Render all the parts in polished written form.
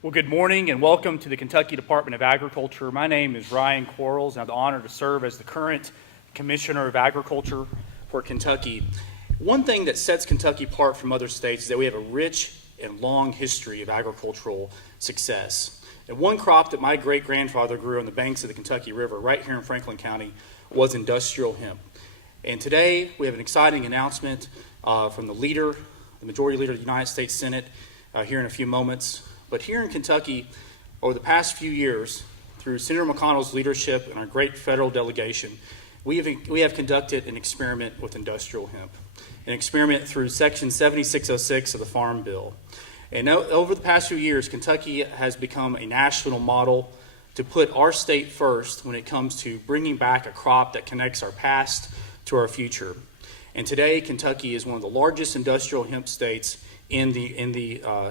Well, good morning and welcome to the Kentucky Department of Agriculture. My name is Ryan Quarles, and I have the honor to serve as the current Commissioner of Agriculture for Kentucky. One thing that sets Kentucky apart from other states is that we have a rich and long history of agricultural success. And one crop that my great-grandfather grew on the banks of the Kentucky River right here in Franklin County was industrial hemp. And today we have an exciting announcement from the Majority Leader of the United States Senate here in a few moments. But here in Kentucky, over the past few years, through Senator McConnell's leadership and our great federal delegation, we have conducted an experiment with industrial hemp, an experiment through Section 7606 of the Farm Bill. And over the past few years, Kentucky has become a national model to put our state first when it comes to bringing back a crop that connects our past to our future. And today, Kentucky is one of the largest industrial hemp states in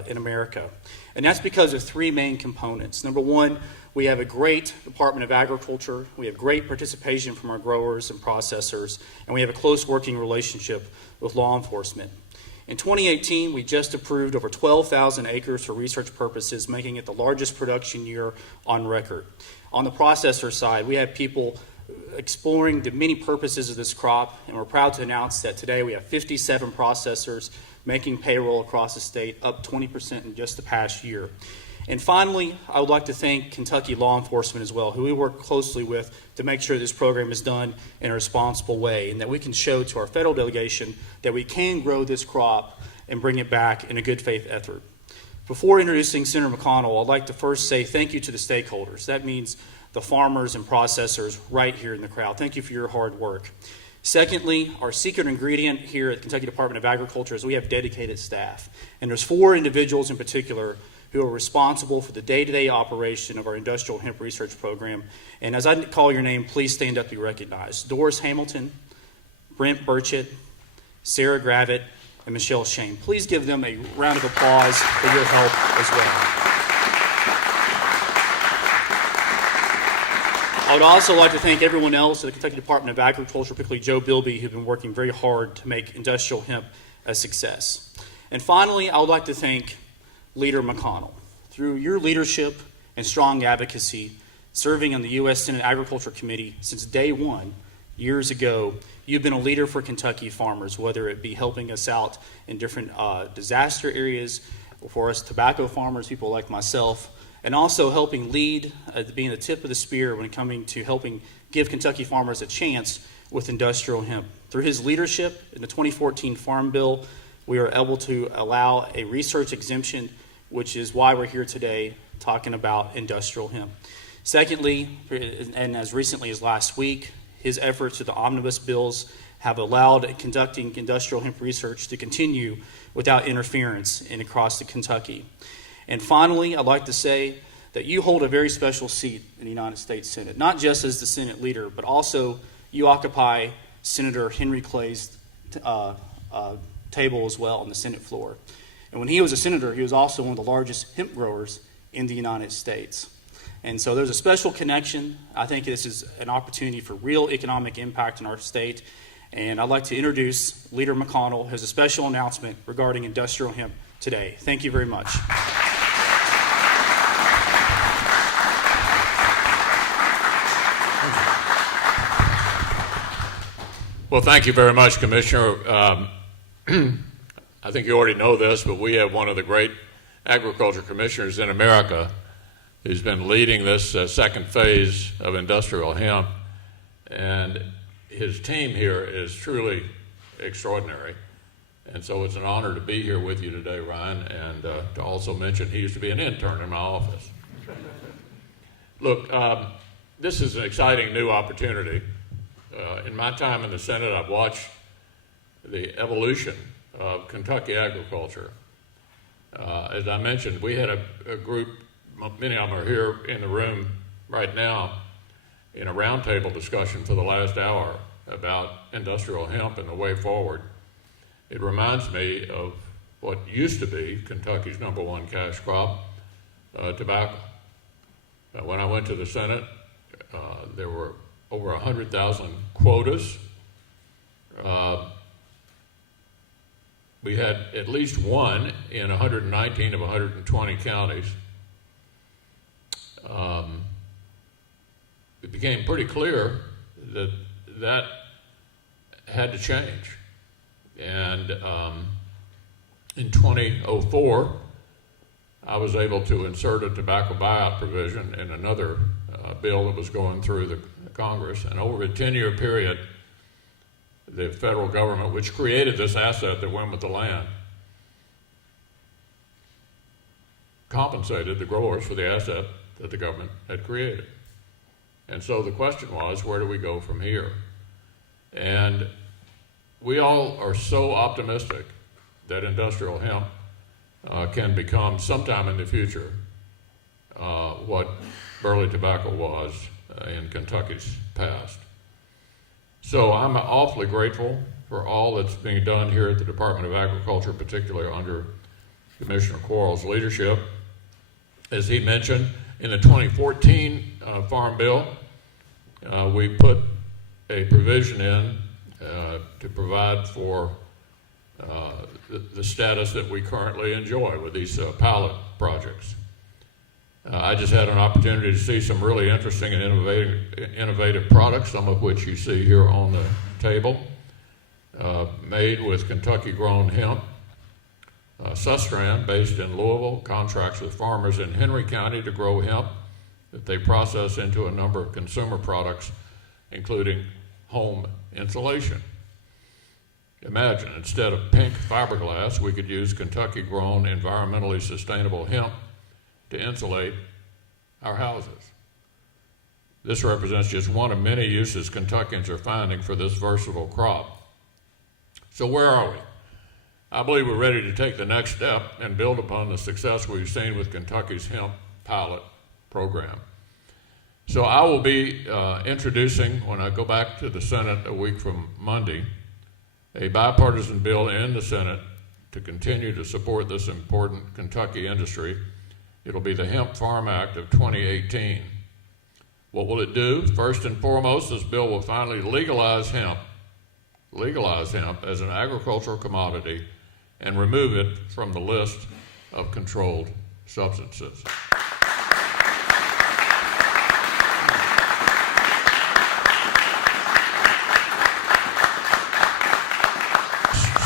America. And that's because of three main components. Number one, we have a great Department of Agriculture, we have great participation from our growers and processors, and we have a close working relationship with law enforcement. In 2018, we just approved over 12,000 acres for research purposes, making it the largest production year on record. On the processor side, we have people exploring the many purposes of this crop, and we're proud to announce that today we have 57 processors making payroll across the state, up 20% in just the past year. And finally, I would like to thank Kentucky law enforcement as well, who we work closely with to make sure this program is done in a responsible way and that we can show to our federal delegation that we can grow this crop and bring it back in a good faith effort. Before introducing Senator McConnell, I'd like to first say thank you to the stakeholders. That means the farmers and processors right here in the crowd. Thank you for your hard work. Secondly, our secret ingredient here at the Kentucky Department of Agriculture is we have dedicated staff. And there's 4 individuals in particular who are responsible for the day-to-day operation of our industrial hemp research program. And as I call your name, please stand up to be recognized. Doris Hamilton, Brent Burchett, Sarah Gravitt, and Michelle Shane. Please give them a round of applause for your help as well. I would also like to thank everyone else at the Kentucky Department of Agriculture, particularly Joe Bilby, who've been working very hard to make industrial hemp a success. And finally, I would like to thank Leader McConnell. Through your leadership and strong advocacy, serving on the U.S. Senate Agriculture Committee since day one, years ago, you've been a leader for Kentucky farmers, whether it be helping us out in different disaster areas, or for us tobacco farmers, people like myself, and also helping lead, being the tip of the spear when coming to helping give Kentucky farmers a chance with industrial hemp. Through his leadership in the 2014 Farm Bill, we are able to allow a research exemption, which is why we're here today talking about industrial hemp. Secondly, and as recently as last week, his efforts with the omnibus bills have allowed conducting industrial hemp research to continue without interference across Kentucky. And finally, I'd like to say that you hold a very special seat in the United States Senate, not just as the Senate leader, but also you occupy Senator Henry Clay's table as well on the Senate floor. And when he was a senator, he was also one of the largest hemp growers in the United States. And so there's a special connection. I think this is an opportunity for real economic impact in our state. And I'd like to introduce Leader McConnell, who has a special announcement regarding industrial hemp today. Thank you very much. Well, thank you very much, Commissioner. I think you already know this, but we have one of the great agriculture commissioners in America who's been leading this second phase of industrial hemp, and his team here is truly extraordinary. And so it's an honor to be here with you today, Ryan, and to also mention he used to be an intern in my office. Look, this is an exciting new opportunity. In my time in the Senate, I've watched the evolution of Kentucky agriculture. As I mentioned, we had a group, many of them are here in the room right now, in a roundtable discussion for the last hour about industrial hemp and the way forward. It reminds me of what used to be Kentucky's #1 cash crop, tobacco. When I went to the Senate, there were over 100,000 quotas. We had at least one in 119 of 120 counties. it became pretty clear that that had to change. And in 2004, I was able to insert a tobacco buyout provision in another bill that was going through the Congress. And over a 10-year period, the federal government, which created this asset that went with the land, compensated the growers for the asset that the government had created. And so the question was, where do we go from here? And we all are so optimistic that industrial hemp can become sometime in the future what burley tobacco was in Kentucky's past. So I'm awfully grateful for all that's being done here at the Department of Agriculture, particularly under Commissioner Quarles' leadership. As he mentioned, in the 2014 Farm Bill, we put a provision in to provide for the status that we currently enjoy with these pilot projects. I just had an opportunity to see some really interesting and innovative products, some of which you see here on the table, made with Kentucky-grown hemp. Sustrand, based in Louisville, contracts with farmers in Henry County to grow hemp that they process into a number of consumer products, including home insulation. Imagine, instead of pink fiberglass, we could use Kentucky-grown, environmentally sustainable hemp to insulate our houses. This represents just one of many uses Kentuckians are finding for this versatile crop. So where are we? I believe we're ready to take the next step and build upon the success we've seen with Kentucky's hemp pilot program. So I will be introducing, when I go back to the Senate a week from Monday, a bipartisan bill in the Senate to continue to support this important Kentucky industry. It'll be the Hemp Farming Act of 2018. What will it do? First and foremost, this bill will finally legalize hemp as an agricultural commodity and remove it from the list of controlled substances.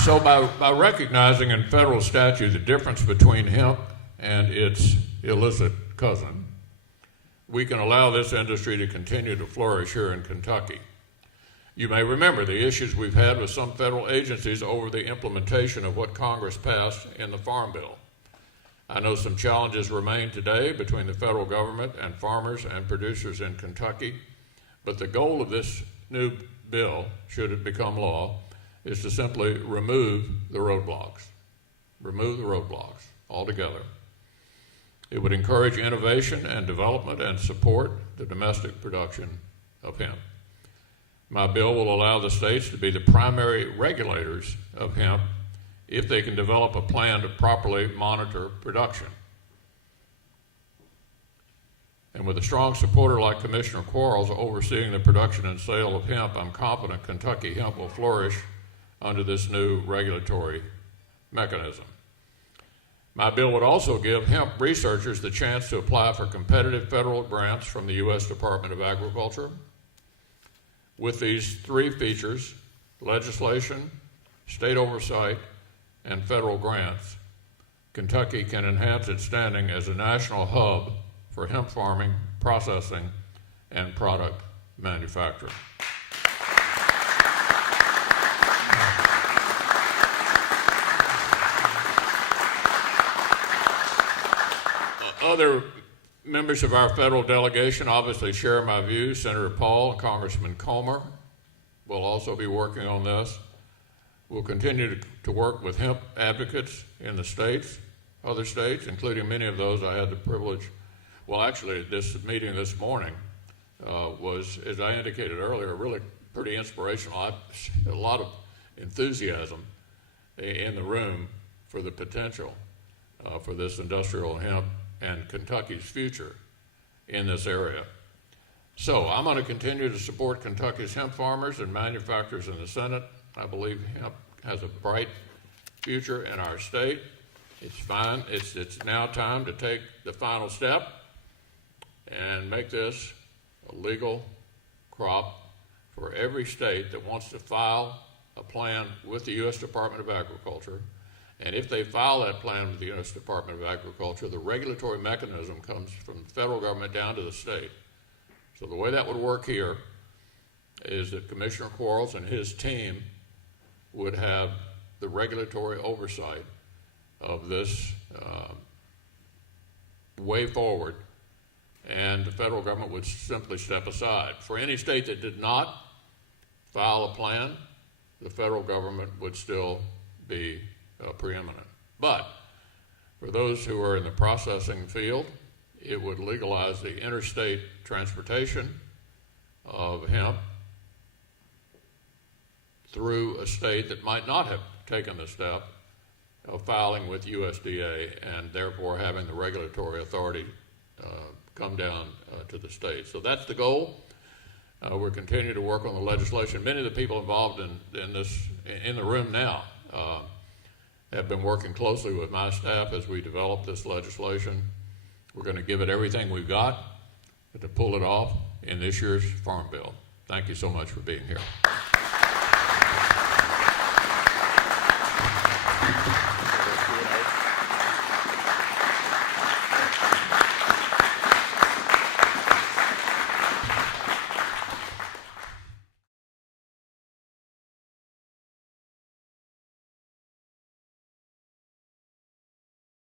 So by recognizing in federal statute the difference between hemp and its illicit cousin, we can allow this industry to continue to flourish here in Kentucky. You may remember the issues we've had with some federal agencies over the implementation of what Congress passed in the Farm Bill. I know some challenges remain today between the federal government and farmers and producers in Kentucky, but the goal of this new bill, should it become law, is to simply remove the roadblocks altogether. It would encourage innovation and development and support the domestic production of hemp. My bill will allow the states to be the primary regulators of hemp if they can develop a plan to properly monitor production. And with a strong supporter like Commissioner Quarles overseeing the production and sale of hemp, I'm confident Kentucky hemp will flourish under this new regulatory mechanism. My bill would also give hemp researchers the chance to apply for competitive federal grants from the U.S. Department of Agriculture. With these three features, legislation, state oversight, and federal grants, Kentucky can enhance its standing as a national hub for hemp farming, processing, and product manufacturing. Other members of our federal delegation obviously share my views. Senator Paul and Congressman Comer will also be working on this. We'll continue to work with hemp advocates in the states, other states, including many of those I had the privilege. Well, actually, this meeting this morning was, as I indicated earlier, really pretty inspirational. A lot of enthusiasm in the room for the potential for this industrial hemp and Kentucky's future in this area. So I'm going to continue to support Kentucky's hemp farmers and manufacturers in the Senate. I believe hemp has a bright future in our state. It's fine. It's now time to take the final step and make this a legal crop for every state that wants to file a plan with the U.S. Department of Agriculture. And if they file that plan with the U.S. Department of Agriculture, the regulatory mechanism comes from the federal government down to the state. So the way that would work here is that Commissioner Quarles and his team would have the regulatory oversight of this way forward, and the federal government would simply step aside. For any state that did not file a plan, the federal government would still be preeminent. But for those who are in the processing field, it would legalize the interstate transportation of hemp through a state that might not have taken the step of filing with USDA and therefore having the regulatory authority come down to the state. So that's the goal. We're continuing to work on the legislation. Many of the people involved in this, in the room now, have been working closely with my staff as we develop this legislation. We're going to give it everything we've got to pull it off in this year's Farm Bill. Thank you so much for being here.